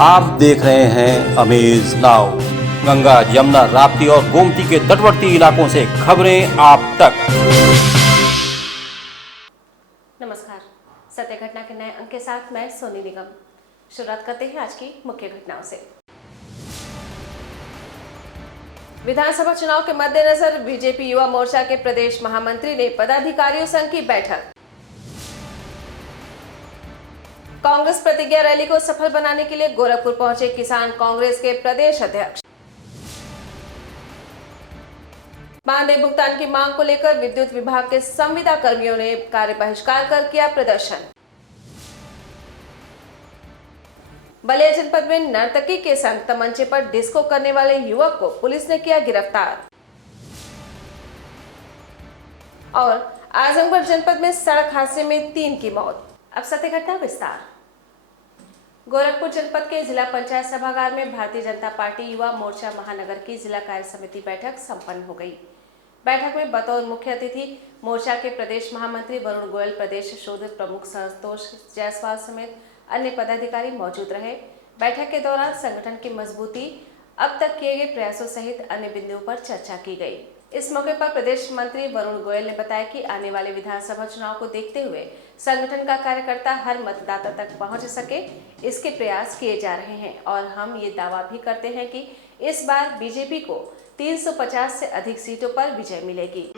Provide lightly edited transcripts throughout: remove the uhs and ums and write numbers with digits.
आप देख रहे हैं अमेज नाउ। गंगा, यमुना, राप्ती और गोमती के तटवर्ती इलाकों से खबरें आप तक। नमस्कार, सत्य घटना के नए अंक के साथ मैं सोनी निगम। शुरुआत करते हैं आज की मुख्य घटनाओं से। विधानसभा चुनाव के मद्देनजर बीजेपी युवा मोर्चा के प्रदेश महामंत्री ने पदाधिकारियों संघ की बैठक। कांग्रेस प्रतिज्ञा रैली को सफल बनाने के लिए गोरखपुर पहुंचे किसान कांग्रेस के प्रदेश अध्यक्ष। मानदेय भुगतान की मांग को लेकर विद्युत विभाग के संविदा कर्मियों ने कार्य बहिष्कार कर किया प्रदर्शन। बलिया जनपद में नर्तकी के संग तमंचे पर डिस्को करने वाले युवक को पुलिस ने किया गिरफ्तार। और आजमगढ़ जनपद में सड़क हादसे में 3 की मौत। अब सत्य घटना विस्तार। गोरखपुर जनपद के जिला पंचायत सभागार में भारतीय जनता पार्टी युवा मोर्चा महानगर की जिला कार्य समिति बैठक संपन्न हो गई। बैठक में बतौर मुख्य अतिथि मोर्चा के प्रदेश महामंत्री वरुण गोयल, प्रदेश शोध प्रमुख संतोष जायसवाल समेत अन्य पदाधिकारी मौजूद रहे। बैठक के दौरान संगठन की मजबूती, अब तक किए गए प्रयासों सहित अन्य बिंदुओं पर चर्चा की गई। इस मौके पर प्रदेश मंत्री वरुण गोयल ने बताया कि आने वाले विधानसभा चुनाव को देखते हुए संगठन का कार्यकर्ता हर मतदाता तक पहुंच सके, इसके प्रयास किए जा रहे हैं और हम ये दावा भी करते हैं कि इस बार बीजेपी को 350 से अधिक सीटों पर विजय मिलेगी।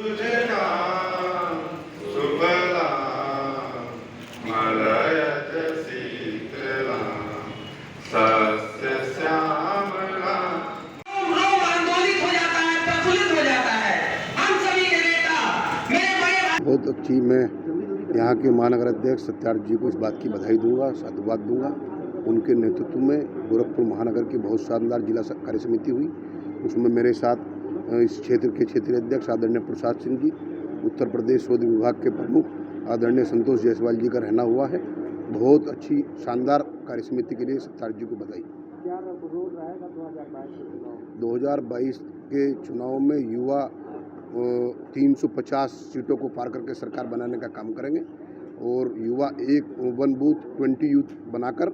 बहुत अच्छी मैं यहाँ के महानगर अध्यक्ष सत्यार्थ जी को इस बात की बधाई दूंगा, साधुवाद दूंगा। उनके नेतृत्व में गोरखपुर महानगर की बहुत शानदार जिला कार्य समिति हुई। उसमें मेरे साथ इस क्षेत्र के क्षेत्रीय अध्यक्ष आदरणीय प्रसाद सिंह जी, उत्तर प्रदेश शोध विभाग के प्रमुख आदरणीय संतोष जायसवाल जी का रहना हुआ है। बहुत अच्छी शानदार कार्य समिति के लिए सत्यार्थ जी को बधाई। 2022 के चुनाव में युवा 350 सीटों को पार करके सरकार बनाने का काम करेंगे और युवा एक वन बूथ 20 यूथ बनाकर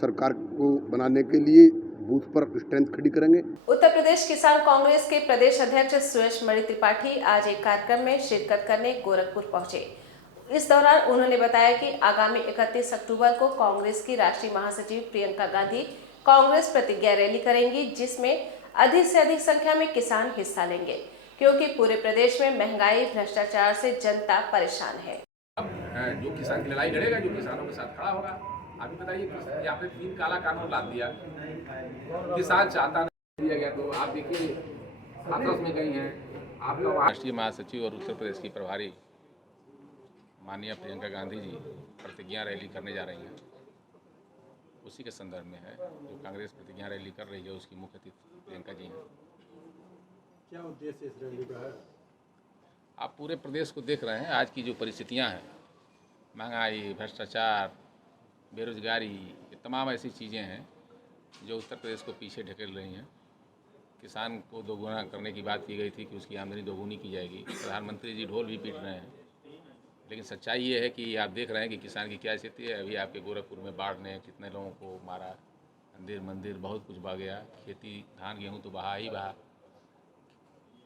सरकार को बनाने के लिए बूथ पर स्ट्रेंथ खड़ी करेंगे। उत्तर प्रदेश किसान कांग्रेस के प्रदेश अध्यक्ष सुरेश मणि त्रिपाठी आज एक कार्यक्रम में शिरकत करने गोरखपुर पहुंचे। इस दौरान उन्होंने बताया कि आगामी 31 अक्टूबर को कांग्रेस की राष्ट्रीय महासचिव प्रियंका गांधी कांग्रेस प्रतिज्ञा रैली करेंगी, जिसमें अधिक से अधिक संख्या में किसान हिस्सा लेंगे, क्योंकि पूरे प्रदेश में महंगाई, भ्रष्टाचार से जनता परेशान है। जो किसान की लड़ाई लड़ेगा, जो किसानों के साथ खड़ा होगा। अभी बताइए, यहाँ पे 3 काला कानून ला दिया, किसान चाहता नहीं दिया गया। तो आप देखिए हाथरस में गई हैं आपका राष्ट्रीय महासचिव और उत्तर प्रदेश की प्रभारी माननीय प्रियंका गांधी जी प्रतिज्ञा रैली करने जा रही हैं। उसी के संदर्भ में है जो कांग्रेस प्रतिज्ञा रैली कर रही है, उसकी मुख्य अतिथि प्रियंका जी हैं। क्या उद्देश्य इस रैली का है? आप पूरे प्रदेश को देख रहे हैं, आज की जो परिस्थितियां हैं, महंगाई, भ्रष्टाचार, बेरोजगारी, ये तमाम ऐसी चीज़ें हैं जो उत्तर प्रदेश को पीछे ढकेल रही हैं। किसान को दोगुना करने की बात की गई थी कि उसकी आमदनी दोगुनी की जाएगी। प्रधानमंत्री जी ढोल भी पीट रहे हैं, लेकिन सच्चाई ये है कि आप देख रहे हैं कि किसान की क्या स्थिति है। अभी आपके गोरखपुर में बाढ़ ने कितने लोगों को मारा, मंदिर बहुत कुछ बह गया, खेती धान गेहूँ तो बहा ही बहा।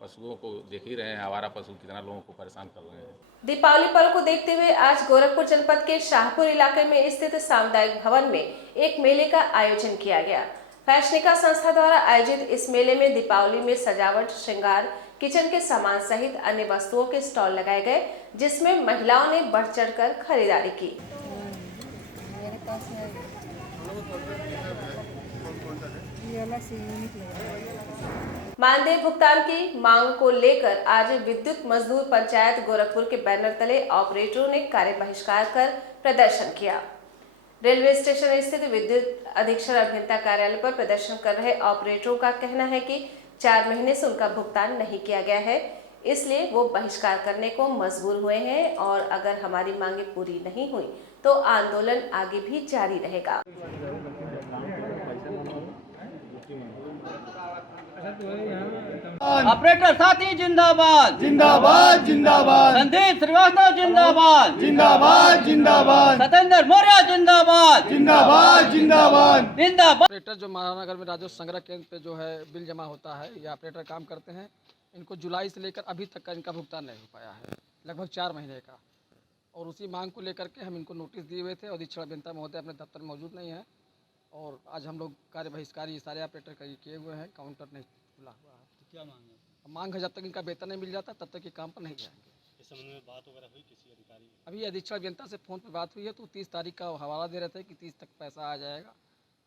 पशुओं को देख ही रहे हैं, आवारा पशु कितना लोगों को परेशान कर रहे हैं। दीपावली पर्व को देखते हुए आज गोरखपुर जनपद के शाहपुर इलाके में स्थित सामुदायिक भवन में एक मेले का आयोजन किया गया। फैशनिका संस्था द्वारा आयोजित इस मेले में दीपावली में सजावट, श्रृंगार, किचन के सामान सहित अन्य वस्तुओं के स्टॉल लगाए गए, जिसमें महिलाओं ने बढ़ चढ़कर खरीदारी की। मानदेय भुगतान की मांग को लेकर आज विद्युत मजदूर पंचायत गोरखपुर के बैनर तले ऑपरेटरों ने कार्य बहिष्कार कर प्रदर्शन किया। रेलवे स्टेशन स्थित विद्युत अधीक्षण अभियंता कार्यालय पर प्रदर्शन कर रहे ऑपरेटरों का कहना है कि 4 महीने से उनका भुगतान नहीं किया गया है, इसलिए वो बहिष्कार करने को मजबूर हुए हैं और अगर हमारी मांगे पूरी नहीं हुई तो आंदोलन आगे भी जारी रहेगा। ऑपरेटर साथी जिंदाबाद, जिंदाबाद जिंदाबाद संदीप श्रीवास्तव जिंदाबाद, जिंदाबाद जिंदाबाद सतेंद्र मौर्य जिंदाबाद, जिंदाबाद जिंदाबाद। जिंदाबाद। ऑपरेटर जो महानगर में राजस्व संग्रह केंद्र पे जो है बिल जमा होता है, ये ऑपरेटर काम करते हैं। इनको जुलाई से लेकर अभी तक का इनका भुगतान नहीं हो पाया है, लगभग 4 महीने का। और उसी मांग को लेकर के हम इनको नोटिस दिए हुए थे और अधीक्षण अभियंता महोदय अपने दफ्तर में मौजूद नहीं है। और आज हम लोग कार्य बहिष्कारी सारे ऑपरेटर का किए हुए हैं, काउंटर नहीं खुला हुआ है। तो क्या मांग है? मांग है जब तक इनका वेतन नहीं मिल जाता तब तक ये काम पर नहीं जाएंगे। इस संबंध में बात वगैरह हुई किसी अधिकारी? अभी अधीक्षण अभियंता से फ़ोन पर बात हुई है, तो 30 तारीख का हवाला दे रहे थे कि 30 तक पैसा आ जाएगा।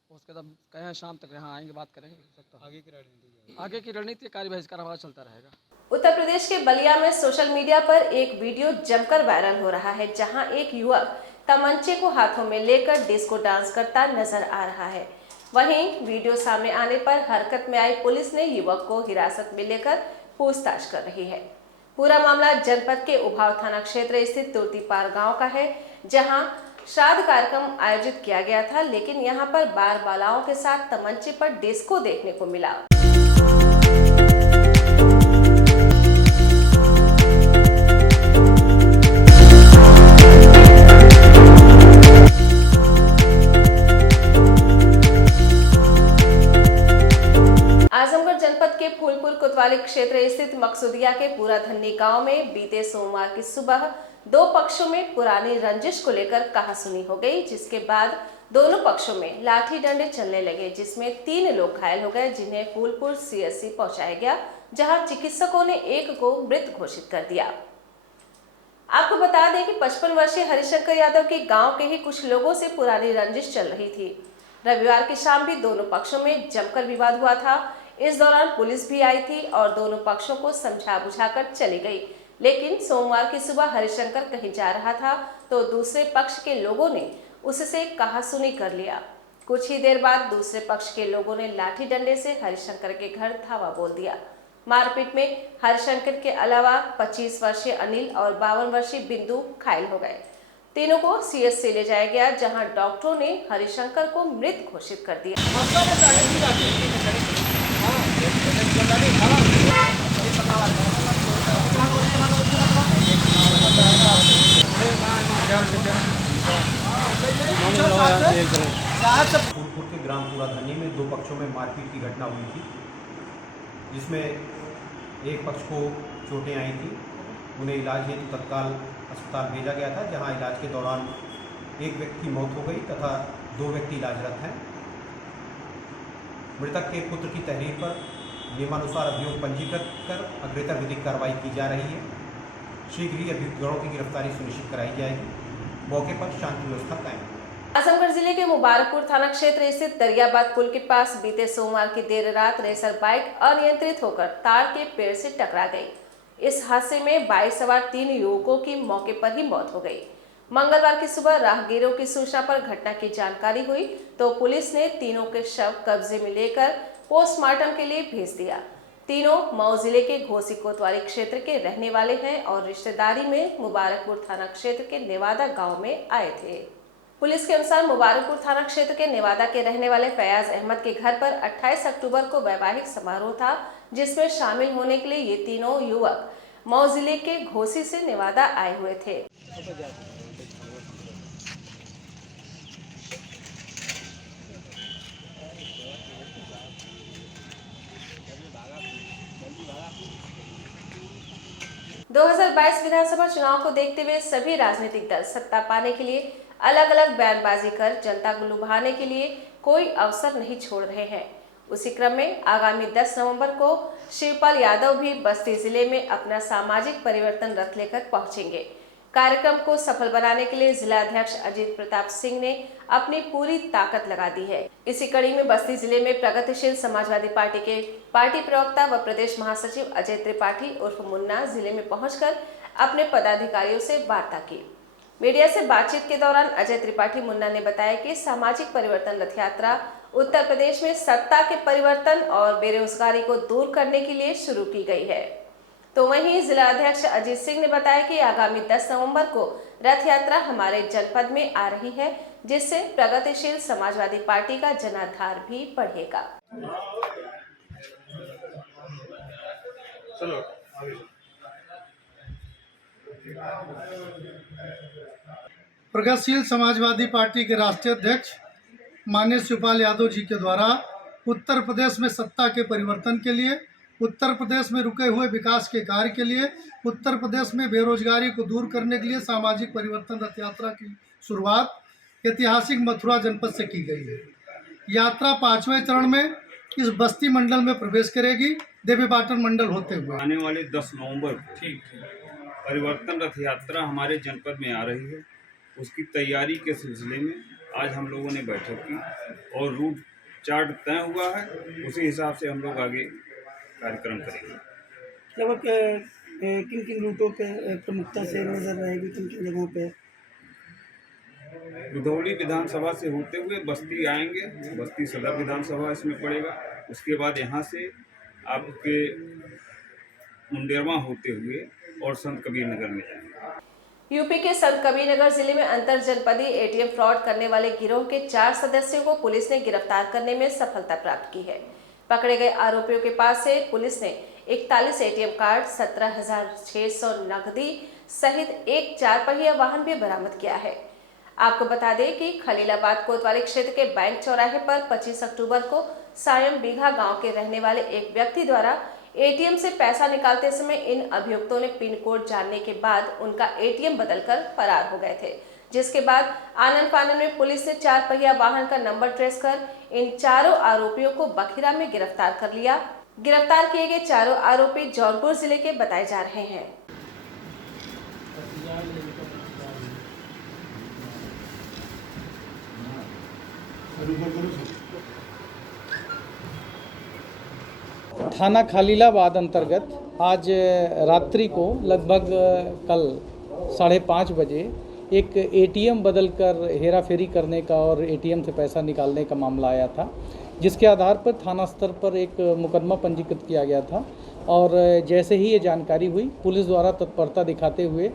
उसके बाद कहें शाम तक यहाँ आएंगे, बात करेंगे। आगे की रणनीति कार्य बहिष्कार हमारा चलता रहेगा। उत्तर प्रदेश के बलिया में सोशल मीडिया पर एक वीडियो जमकर वायरल हो रहा है, जहां एक युवक तमंचे को हाथों में लेकर डिस्को डांस करता नजर आ रहा है। वहीं वीडियो सामने आने पर हरकत में आई पुलिस ने युवक को हिरासत में लेकर पूछताछ कर रही है। पूरा मामला जनपद के उभाव थाना क्षेत्र स्थित तुर्तीपार गांव का है, जहां श्राद्ध कार्यक्रम आयोजित किया गया था, लेकिन यहां पर बार बालाओं के साथ तमंचे पर डिस्को देखने को मिला। आजमगढ़ जनपद के फूलपुर कोतवाली क्षेत्र स्थित मकसूदिया के पूरा धन्नी गांव में बीते सोमवार की सुबह 2 पक्षों में पुरानी रंजिश को लेकर कहासुनी हो गई, जिसके बाद दोनों पक्षों में लाठी डंडे चलने लगे, जिसमें 3 लोग घायल हो गए, जिन्हें फूलपुर सीएचसी पहुंचाया गया, जहां चिकित्सकों ने एक को मृत घोषित कर दिया। आपको बता दें कि 55 वर्षीय हरिशंकर यादव के गांव के ही कुछ लोगों से पुरानी रंजिश चल रही थी। रविवार की शाम भी दोनों पक्षों में जमकर विवाद हुआ था। इस दौरान पुलिस भी आई थी और दोनों पक्षों को समझा बुझाकर चली गई, लेकिन सोमवार की सुबह हरिशंकर कहीं जा रहा था तो दूसरे पक्ष के लोगों ने उससे कहासुनी कर लिया। कुछ ही देर बाद दूसरे पक्ष के लोगों ने लाठी डंडे से हरिशंकर के घर धावा बोल दिया। मारपीट में हरिशंकर के अलावा 25 वर्षीय अनिल और 52 वर्षीय बिंदु घायल हो गए। तीनों को सीएचसी ले जाया गया, जहां डॉक्टरों ने हरिशंकर को मृत घोषित कर दिया। फूलपुर के ग्राम पूरा धन्नी में 2 पक्षों में मारपीट की घटना हुई थी, जिसमें एक पक्ष को चोटें आई थी। उन्हें इलाज हेतु तत्काल अस्पताल भेजा गया था, जहां इलाज के दौरान एक व्यक्ति की मौत हो गई तथा 2 व्यक्ति इलाजरत हैं। मृतक के पुत्र की तहरीर पर नियमानुसार अभियोग पंजीकृत कर अग्रेतर विधिक कार्रवाई की जा रही है। शीघ्र ही अभियुक्तगणों की गिरफ्तारी सुनिश्चित कराई जाएगी। मौके पर शांति व्यवस्था कायम। आजमगढ़ जिले के मुबारकपुर थाना क्षेत्र स्थित दरियाबाद पुल के पास बीते सोमवार की देर रात रेसर बाइक अनियंत्रित होकर तार के पेड़ से टकरा गई। इस हादसे में बाइक सवार 3 युवकों की मौके पर ही मौत हो गई। मंगलवार की सुबह राहगीरों की सूचना पर घटना की जानकारी हुई तो पुलिस ने तीनों के शव कब्जे में लेकर पोस्टमार्टम के लिए भेज दिया। तीनों मऊ जिले के घोसी कोतवाली क्षेत्र के रहने वाले हैं और रिश्तेदारी में मुबारकपुर थाना क्षेत्र के नेवादा गांव में आए थे। पुलिस के अनुसार मुबारकपुर थाना क्षेत्र के नेवादा के रहने वाले फयाज अहमद के घर पर 28 अक्टूबर को वैवाहिक समारोह था, जिसमें शामिल होने के लिए ये तीनों युवक मऊ जिले के घोसी से नेवादा आए हुए थे। 2022 विधानसभा चुनाव को देखते हुए सभी राजनीतिक दल सत्ता पाने के लिए अलग अलग बयानबाजी कर जनता को लुभाने के लिए कोई अवसर नहीं छोड़ रहे हैं। उसी क्रम में आगामी 10 नवंबर को शिवपाल यादव भी बस्ती जिले में अपना सामाजिक परिवर्तन रथ लेकर पहुंचेंगे। कार्यक्रम को सफल बनाने के लिए जिला अध्यक्ष अजीत प्रताप सिंह ने अपनी पूरी ताकत लगा दी है। इसी कड़ी में बस्ती जिले में प्रगतिशील समाजवादी पार्टी के पार्टी प्रवक्ता व प्रदेश महासचिव अजय त्रिपाठी उर्फ मुन्ना जिले में पहुंचकर अपने पदाधिकारियों से वार्ता की। मीडिया से बातचीत के दौरान अजय त्रिपाठी मुन्ना ने बताया कि सामाजिक परिवर्तन रथ यात्रा उत्तर प्रदेश में सत्ता के परिवर्तन और बेरोजगारी को दूर करने के लिए शुरू की गई है। तो वहीं जिला अध्यक्ष अजीत सिंह ने बताया कि आगामी 10 नवंबर को रथ यात्रा हमारे जनपद में आ रही है, जिससे प्रगतिशील समाजवादी पार्टी का जनाधार भी बढ़ेगा। प्रगतिशील समाजवादी पार्टी के राष्ट्रीय अध्यक्ष माननीय शिवपाल यादव जी के द्वारा उत्तर प्रदेश में सत्ता के परिवर्तन के लिए, उत्तर प्रदेश में रुके हुए विकास के कार्य के लिए, उत्तर प्रदेश में बेरोजगारी को दूर करने के लिए सामाजिक परिवर्तन रथ यात्रा की शुरुआत ऐतिहासिक मथुरा जनपद से की गई है। यात्रा 5वें चरण में इस बस्ती मंडल में प्रवेश करेगी, देवीपाटन मंडल होते हुए। आने वाले 10 नवंबर को परिवर्तन रथ यात्रा हमारे जनपद में आ रही है। उसकी तैयारी के सिलसिले में आज हम लोगों ने बैठक की और रूट चार्ट तय हुआ है। उसी हिसाब से हम लोग आगे कार्यक्रम करेंगे। किन किन रूटों पे प्रमुखता से नजर रहेगी, किन किन जगहों पे? रुधौली विधानसभा से होते हुए बस्ती आएंगे, बस्ती सदर विधानसभा इसमें पड़ेगा। उसके बाद यहाँ से आपके मुंडेरवा होते हुए और संत कबीर नगर में जाएंगे। यूपी के संत कबीरनगर जिले में अंतर जनपदी एटीएम फ्रॉड करने वाले गिरोह के 4 सदस्यों को पुलिस ने गिरफ्तार करने में सफलता प्राप्त की है। पकड़े गए आरोपियों के पास से पुलिस ने 41 एटीएम कार्ड, 17,600 नकदी सहित एक 4 पहिया वाहन भी बरामद किया है। आपको बता दें कि खलीलाबाद कोतवाली क्षेत्र के बैंक चौराहे पर 25 अक्टूबर को सायम बीघा गांव के रहने वाले एक व्यक्ति द्वारा एटीएम से पैसा निकालते समय इन अभियुक्तों ने पिन कोड जानने के बाद उनका एटीएम बदलकर फरार हो गए थे, जिसके बाद आनन फानन में पुलिस ने 4 पहिया वाहन का नंबर ट्रेस कर इन चारों आरोपियों को बखिरा में गिरफ्तार कर लिया। गिरफ्तार किए गए चारों आरोपी जौनपुर जिले के बताए जा रहे हैं। थाना खलीलाबाद अंतर्गत आज रात्रि को लगभग कल 5:30 बजे एक एटीएम बदलकर हेरा फेरी करने का और एटीएम से पैसा निकालने का मामला आया था, जिसके आधार पर थाना स्तर पर एक मुकदमा पंजीकृत किया गया था। और जैसे ही ये जानकारी हुई, पुलिस द्वारा तत्परता दिखाते हुए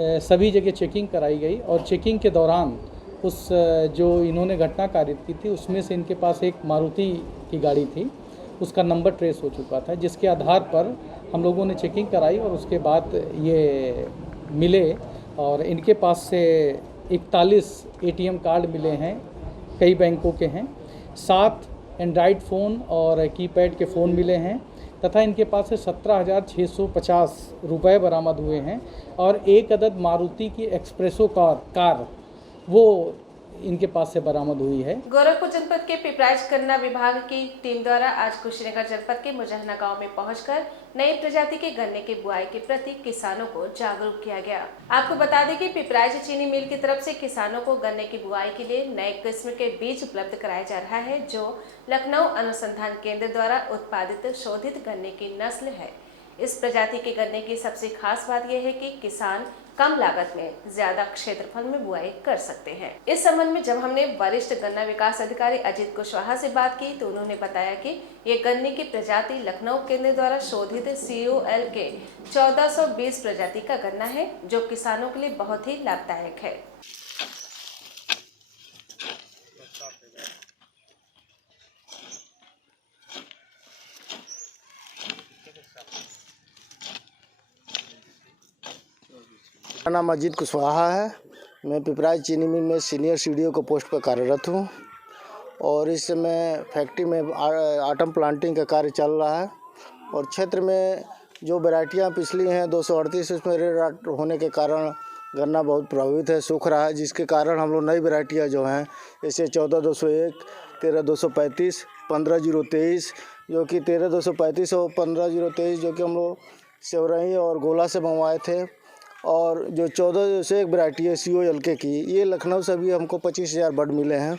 सभी जगह चेकिंग कराई गई और चेकिंग के दौरान उस जो इन्होंने घटना कारित की थी उसमें से इनके पास एक मारुति की गाड़ी थी, उसका नंबर ट्रेस हो चुका था, जिसके आधार पर हम लोगों ने चेकिंग कराई और उसके बाद ये मिले और इनके पास से 41 एटीएम कार्ड मिले हैं, कई बैंकों के हैं, 7 एंड्रॉयड फ़ोन और कीपैड के फ़ोन मिले हैं तथा इनके पास से 17,650 रुपये बरामद हुए हैं और एक अदद मारुति की एक्सप्रेसो कार वो इनके पास से बरामद हुई है। गोरखपुर जनपद के पिपराइच गन्ना विभाग की टीम द्वारा आज कुशीनगर जनपद के मुजहना गांव में पहुंचकर नई प्रजाति के गन्ने की बुआई के प्रति किसानों को जागरूक किया गया। आपको बता दें कि पिपराइच चीनी मिल की तरफ से किसानों को गन्ने की बुआई के लिए नए किस्म के बीज उपलब्ध कराया जा रहा है, जो लखनऊ अनुसंधान केंद्र द्वारा उत्पादित शोधित गन्ने की नस्ल है। इस प्रजाति के गन्ने की सबसे खास बात यह है कि किसान कम लागत में ज्यादा क्षेत्रफल में बुआई कर सकते हैं। इस संबंध में जब हमने वरिष्ठ गन्ना विकास अधिकारी अजीत कुशवाहा से बात की तो उन्होंने बताया कि ये गन्ने की प्रजाति लखनऊ केंद्र द्वारा शोधित COL के 1420 प्रजाति का गन्ना है, जो किसानों के लिए बहुत ही लाभदायक है। मेरा नाम अजीत कुशवाहा है। मैं पिपराइच चीनी मिल में सीनियर CDO के पोस्ट पर कार्यरत हूँ और इस समय फैक्ट्री में आटम प्लांटिंग का कार्य चल रहा है और क्षेत्र में जो वैरायटियाँ पिछली हैं 238 उसमें रेड रॉट होने के कारण गन्ना बहुत प्रभावित है, सूख रहा है, जिसके कारण हम लोग नई वैरायटियाँ जो हैं जैसे 14-201, 13-235, 15-023 जो कि 13-235 और 15-023 जो कि हम लोग सेवरही और गोला से मंगवाए थे, और जो 1401 वैरायटी है COL की, ये लखनऊ से भी हमको 25,000 बर्ड मिले हैं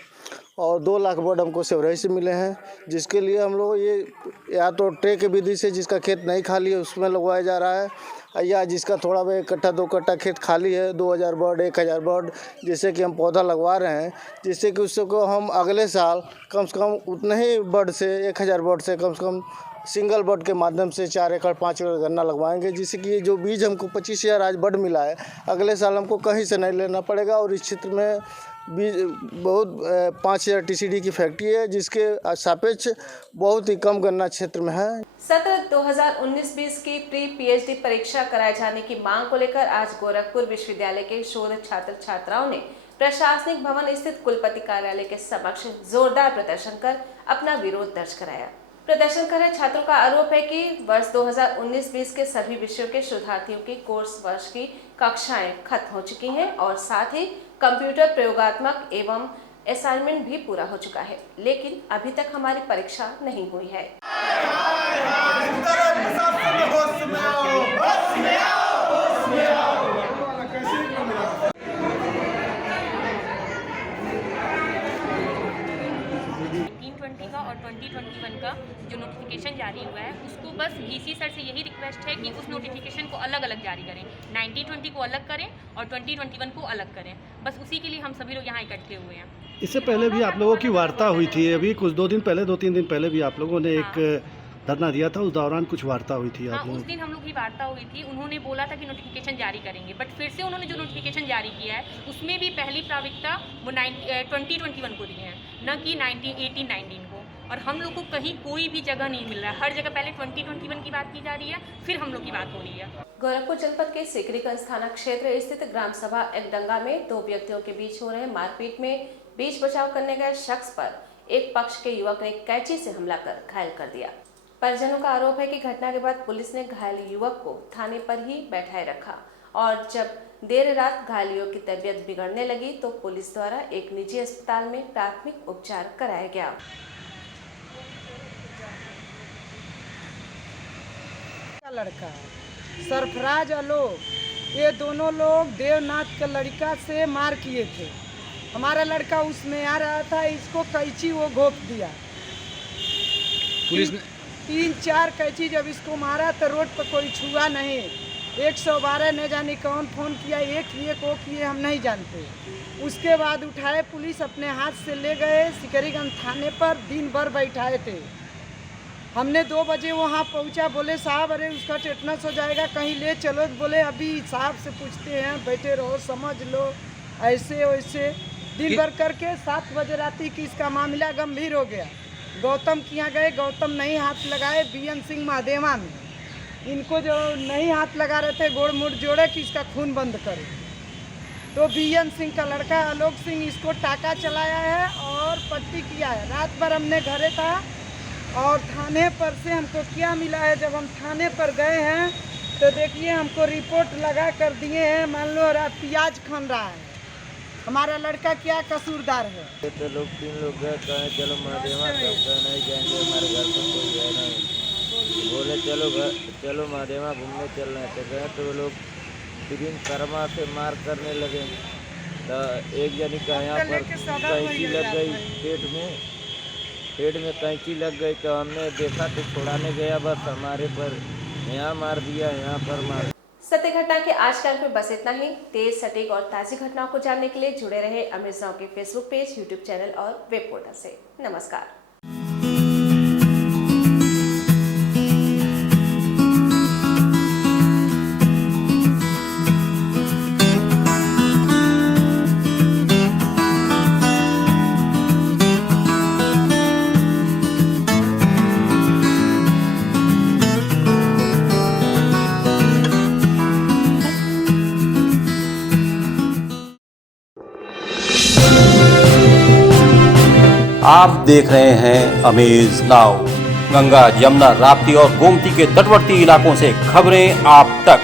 और 2 लाख बर्ड हमको सेवरही से मिले हैं, जिसके लिए हम लोग ये या तो ट्रे के विधि से जिसका खेत नहीं खाली है उसमें लगवाया जा रहा है, या जिसका थोड़ा बहुत 1 कट्ठा 2 कट्ठा खेत खाली है 2000 बर्ड 1000 बर्ड जैसे कि हम पौधा लगवा रहे हैं, जिससे कि उसको हम अगले साल कम से कम उतने ही बर्ड से 1000 बर्ड से कम सिंगल बर्ड के माध्यम से 4 एकड़ 5 एकड़ गन्ना लगवाएंगे, जिससे कि जो बीज हमको 25,000 आज बर्ड मिला है अगले साल हमको कहीं से नहीं लेना पड़ेगा और इस क्षेत्र में बहुत 5000 TCD की फैक्ट्री है, जिसके सापेक्ष बहुत ही कम गन्ना क्षेत्र में है। सत्र 2019-20 की प्री PhD परीक्षा कराए जाने की मांग को लेकर आज गोरखपुर विश्वविद्यालय के शोध छात्र छात्राओं ने प्रशासनिक भवन स्थित कुलपति कार्यालय के समक्ष जोरदार प्रदर्शन कर अपना विरोध दर्ज कराया। प्रदर्शन कर रहे छात्रों का आरोप है कि वर्ष 2019-20 के सभी विषयों के शोधार्थियों की कोर्स वर्ष की कक्षाएं खत्म हो चुकी हैं और साथ ही कंप्यूटर प्रयोगात्मक एवं असाइनमेंट भी पूरा हो चुका है, लेकिन अभी तक हमारी परीक्षा नहीं हुई है। का और 2021 का जो नोटिफिकेशन जारी हुआ है उसको बस VC सर से यही रिक्वेस्ट है कि उस नोटिफिकेशन को अलग अलग जारी करें, 1920 को अलग करें और 2021 को अलग करें। बस उसी के लिए हम सभी लोग यहाँ इकट्ठे हुए हैं। इससे पहले भी आप लोगों की वार्ता हुई थी, अभी कुछ 2-3 दिन पहले भी आप लोगों ने एक धरना दिया था, उस दौरान कुछ वार्ता हुई थी आप लोगों? उस दिन हम लोग की वार्ता हुई थी, उन्होंने बोला था कि नोटिफिकेशन जारी करेंगे, बट फिर से उन्होंने जो नोटिफिकेशन जारी किया है उसमें भी पहली प्राथमिकता वो 2021 को दी है, न कि 1918-19 को। और हम लोग को कहीं कोई भी जगह नहीं मिल रहा है, हर जगह पहले 2021 की बात की जा रही है, फिर हम लोग की बात हो रही है। गोरखपुर जनपद के सिकरीगंज थाना क्षेत्र स्थित ग्राम सभा एकदंगा में 2 व्यक्तियों के बीच हो रहे मारपीट में बीच बचाव करने गए शख्स पर एक पक्ष के युवक ने कैंची से हमला कर घायल कर दिया। परिजनों का आरोप है कि घटना के बाद पुलिस ने घायल युवक को थाने पर ही बैठाए रखा और जब देर रात घायल युवक की तबीयत बिगड़ने लगी तो पुलिस द्वारा एक निजी अस्पताल में प्राथमिक उपचार कराया गया। लड़का सरफराज आलोक, ये दोनों लोग देवनाथ के लड़का से मार किए थे। हमारा लड़का उसमें आ रहा था, इसको कैंची वो घोंप दिया। पुलिस ने 3-4 कैंची जब इसको मारा तो रोड पर कोई छुआ नहीं। 112 न जाने कौन फोन किया, ये किए को किए हम नहीं जानते। उसके बाद उठाए पुलिस अपने हाथ से ले गए सिकरीगंज थाने पर, दिन भर बैठाए थे। हमने 2 बजे वहाँ पहुँचा, बोले साहब अरे उसका टेटनस हो जाएगा, कहीं ले चलो। बोले अभी साहब से पूछते हैं, बैठे रहो समझ लो, ऐसे वैसे दिन भर करके 7 बजे रात की इसका मामला गंभीर हो गया। गौतम के यहाँ गए, गौतम नहीं हाथ लगाए। बीएन सिंह महादेवा में इनको जो नहीं हाथ लगा रहे थे, गोड़ मुड़ जोड़े कि इसका खून बंद करे, तो बीएन सिंह का लड़का आलोक सिंह इसको टाका चलाया है और पट्टी किया है। रात भर हमने घरे था और थाने पर से हमको क्या मिला है, जब हम थाने पर गए हैं तो देखिए हमको रिपोर्ट लगा कर दिए हैं, मान लो प्याज खन रहा है। हमारा लड़का क्या कसूरदार है? तो लोग 3 लोग गए, कहे चलो महादेवा, तब कहे नहीं जाएंगे, हमारे घर पर कोई है नहीं। बोले चलो महादेवा घूमने चल रहे हैं, तो गए तो लोग फिर कर्मा से मार करने लगे। तो एक जनी का यहाँ पर कैंची लग गई पेट में कैंची लग गई, तो हमने देखा तो छुड़ाने गया, बस हमारे पर यहाँ मार दिया, यहाँ पर मार। सत्य घटना के आज के अंक में बस इतना ही। तेज सटीक और ताज़ी घटनाओं को जानने के लिए जुड़े रहे अमेज नाउ के फेसबुक पेज, यूट्यूब चैनल और वेब पोर्टल से। नमस्कार। आप देख रहे हैं अमेज नाउ। गंगा, यमुना, राप्ती और गोमती के तटवर्ती इलाकों से खबरें आप तक।